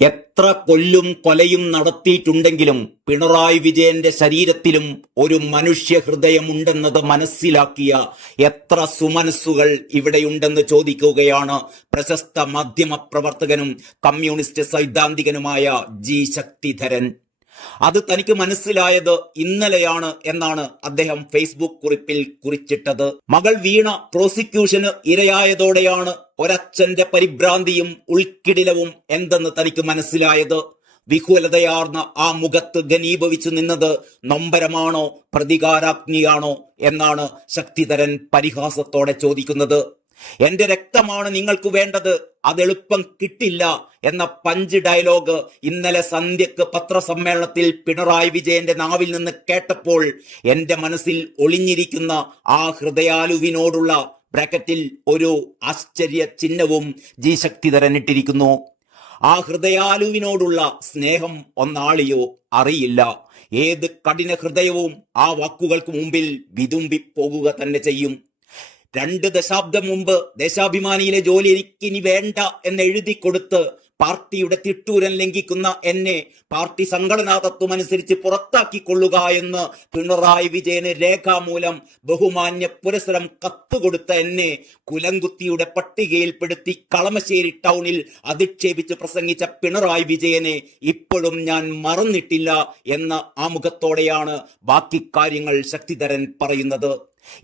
എത്ര കൊല്ലും കൊലയും നടത്തിയിട്ടുണ്ടെങ്കിലും പിണറായി വിജയന്റെ ശരീരത്തിലും ഒരു മനുഷ്യ ഹൃദയമുണ്ടെന്നത് മനസ്സിലാക്കിയ എത്ര സുമനസ്സുകൾ ഇവിടെയുണ്ടെന്ന് ചോദിക്കുകയാണ് പ്രശസ്ത മാധ്യമ പ്രവർത്തകനും കമ്മ്യൂണിസ്റ്റ് സൈദ്ധാന്തികനുമായ ജി ശക്തിധരൻ. അത് തനിക്ക് മനസ്സിലായത് ഇന്നലെയാണ് എന്നാണ് അദ്ദേഹം ഫേസ്ബുക്ക് കുറിപ്പിൽ കുറിച്ചിട്ടത്. മകൾ വീണ പ്രോസിക്യൂഷന് ഇരയായതോടെയാണ് ഒരച്ഛന്റെ പരിഭ്രാന്തിയും ഉൾക്കിടിലവും എന്തെന്ന് തനിക്ക് മനസ്സിലായത്. വിഹുലതയാർന്ന ആ മുഖത്ത് ഘനീഭവിച്ചു നിന്നത് നൊമ്പരമാണോ പ്രതികാരാഗ്നിയാണോ എന്നാണ് ശക്തിധരൻ പരിഹാസത്തോടെ ചോദിക്കുന്നത്. എന്റെ രക്തമാണ് നിങ്ങൾക്ക് വേണ്ടത്, അതെളുപ്പം കിട്ടില്ല എന്ന പഞ്ച് ഡയലോഗ് ഇന്നലെ സന്ധ്യക്ക് പത്രസമ്മേളനത്തിൽ പിണറായി വിജയന്റെ നാവിൽ നിന്ന് കേട്ടപ്പോൾ എന്റെ മനസ്സിൽ ഒളിഞ്ഞിരിക്കുന്ന ആ ഹൃദയാലുവിനോടുള്ള ബ്രാക്കറ്റിൽ ഒരു ആശ്ചര്യ ചിഹ്നവും ജി ശക്തിധരൻ ഇട്ടിരിക്കുന്നു. ആ ഹൃദയാലുവിനോടുള്ള സ്നേഹം ഒന്നാളിയോ അറിയില്ല. ഏത് കഠിന ഹൃദയവും ആ വാക്കുകൾക്ക് മുമ്പിൽ വിതുമ്പിപ്പോകുക തന്നെ ചെയ്യും. 2 ദശാബ്ദം മുമ്പ് ദേശാഭിമാനിയിലെ ജോലി എനിക്കിനി വേണ്ട എന്ന് എഴുതി കൊടുത്ത് പാർട്ടിയുടെ തിട്ടൂരൻ ലംഘിക്കുന്ന എന്നെ പാർട്ടി സംഘടനാ തത്വം അനുസരിച്ച് പുറത്താക്കിക്കൊള്ളുക എന്ന് പിണറായി വിജയന് രേഖാമൂലം ബഹുമാന്യ പുരസ്സരം കത്തുകൊടുത്ത എന്നെ കുലംകുത്തിയുടെ പട്ടികയിൽപ്പെടുത്തി കളമശ്ശേരി ടൗണിൽ അധിക്ഷേപിച്ച് പ്രസംഗിച്ച പിണറായി വിജയനെ ഇപ്പോഴും ഞാൻ മറന്നിട്ടില്ല എന്ന ആമുഖത്തോടെയാണ് ബാക്കി കാര്യങ്ങൾ ശക്തിധരൻ പറയുന്നത്.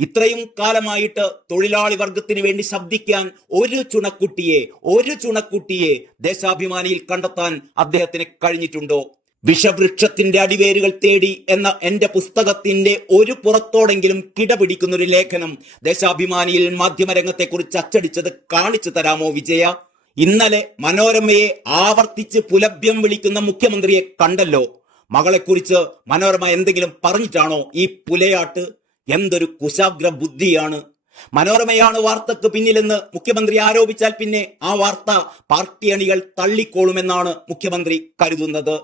ഇത്രയും കാലമായിട്ട് തൊഴിലാളി വർഗത്തിന് വേണ്ടി ശബ്ദിക്കാൻ ഒരു ചുണക്കുട്ടിയെ ദേശാഭിമാനിയിൽ കണ്ടെത്താൻ അദ്ദേഹത്തിന് കഴിഞ്ഞിട്ടുണ്ടോ? വിഷവൃക്ഷത്തിന്റെ അടിവേരുകൾ തേടി എന്ന എന്റെ പുസ്തകത്തിന്റെ ഒരു പുറത്തോടെങ്കിലും കിടപിടിക്കുന്ന ഒരു ലേഖനം ദേശാഭിമാനിയിൽ മാധ്യമരംഗത്തെക്കുറിച്ച് അച്ചടിച്ചത് കാണിച്ചു തരാമോ വിജയ? ഇന്നലെ മനോരമയെ ആവർത്തിച്ച് പുലഭ്യം വിളിക്കുന്ന മുഖ്യമന്ത്രിയെ കണ്ടല്ലോ. മകളെക്കുറിച്ച് മനോരമ എന്തെങ്കിലും പറഞ്ഞിട്ടാണോ ഈ പുലയാട്ട്? എന്തൊരു കുശാഗ്ര ബുദ്ധിയാണ്! മനോരമയാണ് വാർത്തക്ക് പിന്നിലെന്ന് മുഖ്യമന്ത്രി ആരോപിച്ചാൽ പിന്നെ ആ വാർത്ത പാർട്ടി അണികൾ തള്ളിക്കോളുമെന്നാണ് മുഖ്യമന്ത്രി കരുതുന്നത്.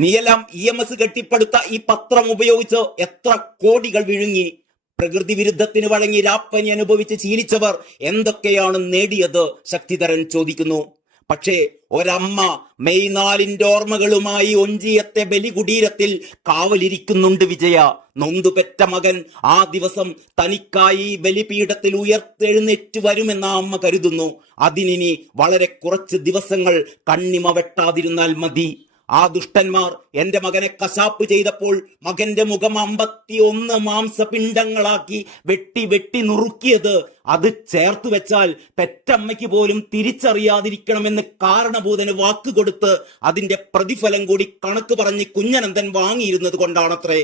നീയെല്ലാം EMS കെട്ടിപ്പടുത്ത ഈ പത്രം ഉപയോഗിച്ച് എത്ര കോടികൾ വിഴുങ്ങി? പ്രകൃതി വിരുദ്ധത്തിന് വഴങ്ങി രാപ്പനി അനുഭവിച്ച് ശീലിച്ചവർ എന്തൊക്കെയാണ് നേടിയത്? ശക്തിധരൻ ചോദിക്കുന്നു. പക്ഷേ ഒരമ്മ മെയ് 4 ഓർമ്മകളുമായി ഒഞ്ചിയത്തെ ബലികുടീരത്തിൽ കാവലിരിക്കുന്നുണ്ട് വിജയ. നൊന്തുപെറ്റ മകൻ ആ ദിവസം തനിക്കായി ബലിപീഠത്തിൽ ഉയർത്തെഴുന്നേറ്റ് വരുമെന്ന അമ്മ കരുതുന്നു. അതിനി വളരെ കുറച്ച് ദിവസങ്ങൾ കണ്ണിമ വെട്ടാതിരുന്നാൽ മതി. ആ ദുഷ്ടന്മാർ എന്റെ മകനെ കശാപ്പ് ചെയ്തപ്പോൾ മകന്റെ മുഖം 51 മാംസപിണ്ഡങ്ങളാക്കി വെട്ടി നുറുക്കിയത് അത് ചേർത്ത് വെച്ചാൽ പെറ്റമ്മയ്ക്ക് പോലും തിരിച്ചറിയാതിരിക്കണമെന്ന് കാരണഭൂതന് വാക്കുകൊടുത്ത് അതിന്റെ പ്രതിഫലം കൂടി കണക്ക് പറഞ്ഞ് കുഞ്ഞനന്തൻ വാങ്ങിയിരുന്നത് കൊണ്ടാണത്രേ.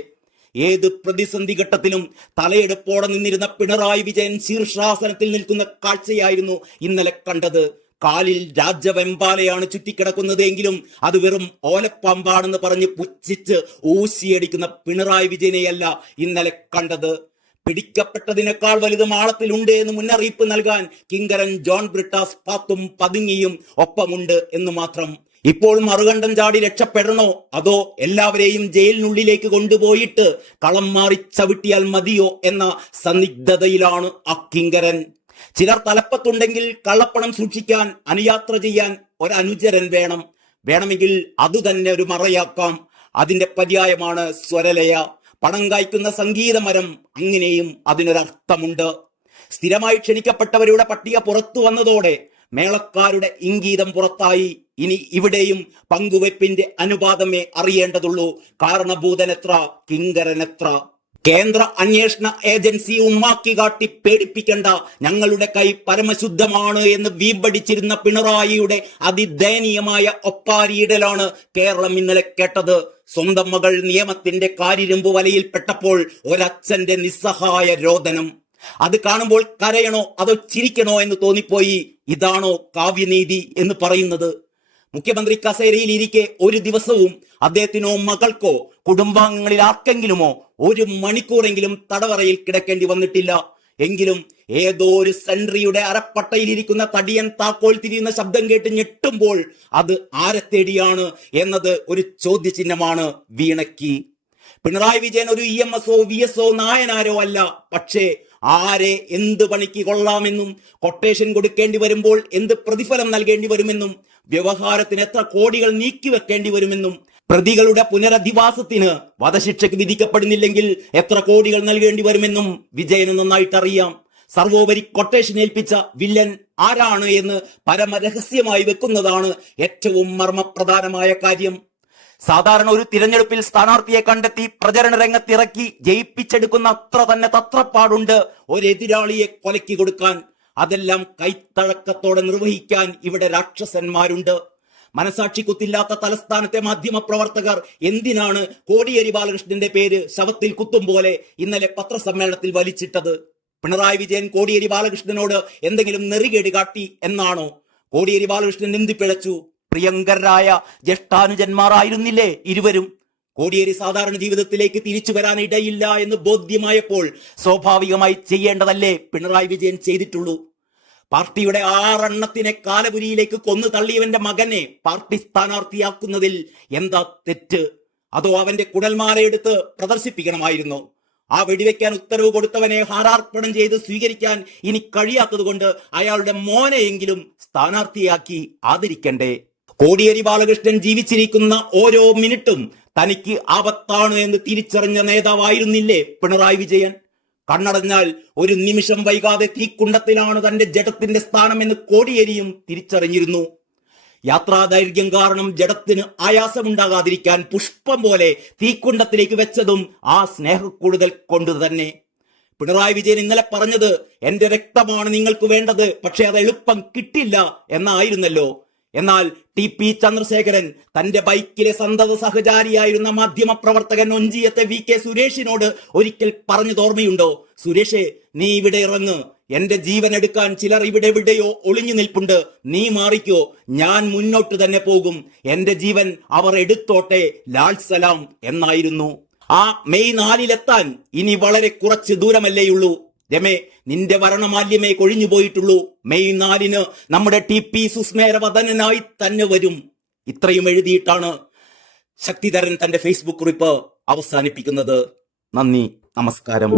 ഏത് പ്രതിസന്ധി ഘട്ടത്തിലും തലയെടുപ്പോടെ നിന്നിരുന്ന പിണറായി വിജയൻ ശീർഷാസനത്തിൽ നിൽക്കുന്ന കാഴ്ചയായിരുന്നു ഇന്നലെ കണ്ടത്. കാലിൽ രാജവെമ്പാലയാണ് ചുറ്റിക്കിടക്കുന്നത് എങ്കിലും അത് വെറും ഓലപ്പാമ്പാണെന്ന് പറഞ്ഞ് പുച്ഛിച്ച് ഊശിയടിക്കുന്ന പിണറായി വിജയനെയല്ല ഇന്നലെ കണ്ടത്. പിടിക്കപ്പെട്ടതിനേക്കാൾ വലുത് മാളത്തിലുണ്ട് എന്ന് മുന്നറിയിപ്പ് നൽകാൻ കിങ്കരൻ ജോൺ ബ്രിട്ടാസ് പാത്തും പതുങ്ങിയും ഒപ്പമുണ്ട് എന്ന് മാത്രം. ഇപ്പോൾ മറുകണ്ഠം ചാടി രക്ഷപ്പെടണോ അതോ എല്ലാവരെയും ജയിലിനുള്ളിലേക്ക് കൊണ്ടുപോയിട്ട് കളം മാറി ചവിട്ടിയാൽ മതിയോ എന്ന സന്നിഗ്ധതയിലാണ് ആ കിങ്കരൻ. ചിലർ തലപ്പത്തുണ്ടെങ്കിൽ കള്ളപ്പണം സൂക്ഷിക്കാൻ അനുയാത്ര ചെയ്യാൻ ഒരനുചരൻ വേണമെങ്കിൽ അതുതന്നെ ഒരു മറയാക്കാം. അതിന്റെ പര്യായമാണ് സ്വരലയ, പണം കായ്ക്കുന്ന സംഗീതമരം. അങ്ങനെയും അതിനൊരർത്ഥമുണ്ട്. സ്ഥിരമായി ക്ഷണിക്കപ്പെട്ടവരുടെ പട്ടിക പുറത്തു വന്നതോടെ മേളക്കാരുടെ ഇംഗീതം പുറത്തായി. ഇനി ഇവിടെയും പങ്കുവെപ്പിന്റെ അനുപാതമേ അറിയേണ്ടതുള്ളൂ. കാരണഭൂതനെത്ര, കിങ്കരനെത്ര? കേന്ദ്ര അന്വേഷണ ഏജൻസി ഉമ്മാക്കി കാട്ടി പേടിപ്പിക്കണ്ട, ഞങ്ങളുടെ കൈ പരമശുദ്ധമാണ് എന്ന് വീമ്പടിച്ചിരുന്ന പിണറായിയുടെ അതിദയനീയമായ ഒപ്പാരിയിടലാണ് കേരളം ഇന്നലെ കേട്ടത്. സ്വന്തം മകൾ നിയമത്തിന്റെ കാരിരുമ്പ് വലയിൽപ്പെട്ടപ്പോൾ ഒരച്ഛന്റെ നിസ്സഹായ രോദനം. അത് കാണുമ്പോൾ കരയണോ അതോ ചിരിക്കണോ എന്ന് തോന്നിപ്പോയി. ഇതാണോ കാവ്യനീതി എന്ന് പറയുന്നത്? മുഖ്യമന്ത്രി കസേരയിൽ ഇരിക്കെ ഒരു ദിവസവും അദ്ദേഹത്തിനോ മകൾക്കോ കുടുംബാംഗങ്ങളിൽ ആർക്കെങ്കിലുമോ 1 മണിക്കൂറെങ്കിലും തടവറയിൽ കിടക്കേണ്ടി വന്നിട്ടില്ല. എങ്കിലും ഏതോ ഒരു സെൻട്രിയുടെ അരപ്പട്ടയിലിരിക്കുന്ന തടിയൻ താക്കോൽ തിരിയുന്ന ശബ്ദം കേട്ട് ഞെട്ടുമ്പോൾ അത് ആരെ തേടിയാണ് എന്നത് ഒരു ചോദ്യചിഹ്നമാണ് വീണയ്ക്ക്. പിണറായി വിജയൻ ഒരു EMSO VSO നായനാരോ അല്ല. പക്ഷേ ആരെ എന്ത് പണിക്ക് കൊള്ളാമെന്നും കൊട്ടേഷൻ കൊടുക്കേണ്ടി വരുമ്പോൾ എന്ത് പ്രതിഫലം നൽകേണ്ടി വരുമെന്നും വ്യവഹാരത്തിന് എത്ര കോടികൾ നീക്കിവെക്കേണ്ടി വരുമെന്നും പ്രതികളുടെ പുനരധിവാസത്തിന് വധശിക്ഷയ്ക്ക് വിധിക്കപ്പെടുന്നില്ലെങ്കിൽ എത്ര കോടികൾ നൽകേണ്ടി വരുമെന്നും വിജയന് നന്നായിട്ട് അറിയാം. സർവോപരി കൊട്ടേഷൻ ഏൽപ്പിച്ച വില്ലൻ ആരാണ് എന്ന് പരമരഹസ്യമായി വെക്കുന്നതാണ് ഏറ്റവും മർമ്മപ്രധാനമായ കാര്യം. സാധാരണ ഒരു തിരഞ്ഞെടുപ്പിൽ സ്ഥാനാർത്ഥിയെ കണ്ടെത്തി പ്രചരണ രംഗത്തിറക്കി ജയിപ്പിച്ചെടുക്കുന്ന അത്ര തന്നെ തത്രപ്പാടുണ്ട് ഒരു എതിരാളിയെ കൊലക്കി കൊടുക്കാൻ. അതെല്ലാം കൈത്തഴക്കത്തോടെ നിർവഹിക്കാൻ ഇവിടെ രാക്ഷസന്മാരുണ്ട്. മനസാക്ഷി കുത്തില്ലാത്ത തലസ്ഥാനത്തെ മാധ്യമ പ്രവർത്തകർ എന്തിനാണ് കോടിയേരി ബാലകൃഷ്ണന്റെ പേര് ശവത്തിൽ കുത്തും പോലെ ഇന്നലെ പത്രസമ്മേളനത്തിൽ വലിച്ചിട്ടത്? പിണറായി വിജയൻ കോടിയേരി ബാലകൃഷ്ണനോട് എന്തെങ്കിലും നെറികേട് കാട്ടി എന്നാണോ? കോടിയേരി ബാലകൃഷ്ണൻ എന്തി പിഴച്ചു? പ്രിയങ്കരായ ജ്യേഷ്ഠാനുജന്മാരായിരുന്നില്ലേ ഇരുവരും? കോടിയേരി സാധാരണ ജീവിതത്തിലേക്ക് തിരിച്ചു വരാൻ ഇടയില്ല എന്ന് ബോധ്യമായപ്പോൾ സ്വാഭാവികമായി ചെയ്യേണ്ടതല്ലേ പിണറായി വിജയൻ ചെയ്തിട്ടുള്ളൂ? പാർട്ടിയുടെ 6 എണ്ണത്തിനെ കാലപുരിയിലേക്ക് കൊന്നു തള്ളിയവന്റെ മകനെ പാർട്ടി സ്ഥാനാർത്ഥിയാക്കുന്നതിൽ എന്താ തെറ്റ്? അതോ അവന്റെ കുടൽമാലയെടുത്ത് പ്രദർശിപ്പിക്കണമായിരുന്നോ? ആ വെടിവെക്കാൻ ഉത്തരവ് കൊടുത്തവനെ ഹാരാർപ്പണം ചെയ്ത് സ്വീകരിക്കാൻ ഇനി കഴിയാത്തത് കൊണ്ട് അയാളുടെ മോനെയെങ്കിലും സ്ഥാനാർത്ഥിയാക്കി ആദരിക്കണ്ടേ? കോടിയേരി ബാലകൃഷ്ണൻ ജീവിച്ചിരിക്കുന്ന ഓരോ മിനിറ്റും തനിക്ക് ആപത്താണ് എന്ന് തിരിച്ചറിഞ്ഞ നേതാവായിരുന്നില്ലേ പിണറായി വിജയൻ? കണ്ണടഞ്ഞാൽ ഒരു നിമിഷം വൈകാതെ തീക്കുണ്ടത്തിലാണ് തന്റെ ജഡത്തിന്റെ സ്ഥാനമെന്ന് കോടിയേരിയും തിരിച്ചറിഞ്ഞിരുന്നു. യാത്രാദൈർഘ്യം കാരണം ജഡത്തിന് ആയാസമുണ്ടാകാതിരിക്കാൻ പുഷ്പം പോലെ തീക്കുണ്ടത്തിലേക്ക് വെച്ചതും ആ സ്നേഹക്കൂടുതൽ കൊണ്ട് തന്നെ. പിണറായി വിജയൻ ഇന്നലെ പറഞ്ഞത് എന്റെ രക്തമാണ് നിങ്ങൾക്ക് വേണ്ടത്, പക്ഷെ അത് എളുപ്പം കിട്ടില്ല എന്നായിരുന്നല്ലോ. എന്നാൽ TP ചന്ദ്രശേഖരൻ തന്റെ ബൈക്കിലെ സന്തത സഹചാരിയായിരുന്ന മാധ്യമ പ്രവർത്തകൻ ഒഞ്ചിയത്തെ VK സുരേഷിനോട് ഒരിക്കൽ പറഞ്ഞത് ഓർമ്മയുണ്ടോ? സുരേഷേ, നീ ഇവിടെ ഇറങ്ങ്, എന്റെ ജീവൻ എടുക്കാൻ ചിലർ ഇവിടെ എവിടെയോ ഒളിഞ്ഞു നിൽപ്പുണ്ട്, നീ മാറിക്കോ, ഞാൻ മുന്നോട്ട് തന്നെ പോകും, എന്റെ ജീവൻ അവർ എടുത്തോട്ടെ, ലാൽ സലാം എന്നായിരുന്നു. ആ മെയ് 4 ഇനി വളരെ കുറച്ച് ദൂരമല്ലേയുള്ളൂ. രമേ, നിന്റെ വരണമാല്യമേ കൊഴിഞ്ഞു പോയിട്ടുള്ളൂ. മെയ് 4 നമ്മുടെ TP സുസ്മേരവദനായി തന്നെ വരും. ഇത്രയും എഴുതിയിട്ടാണ് ശക്തിധരൻ തന്റെ ഫേസ്ബുക്ക് കുറിപ്പ് അവസാനിപ്പിക്കുന്നത്. നന്ദി, നമസ്കാരം.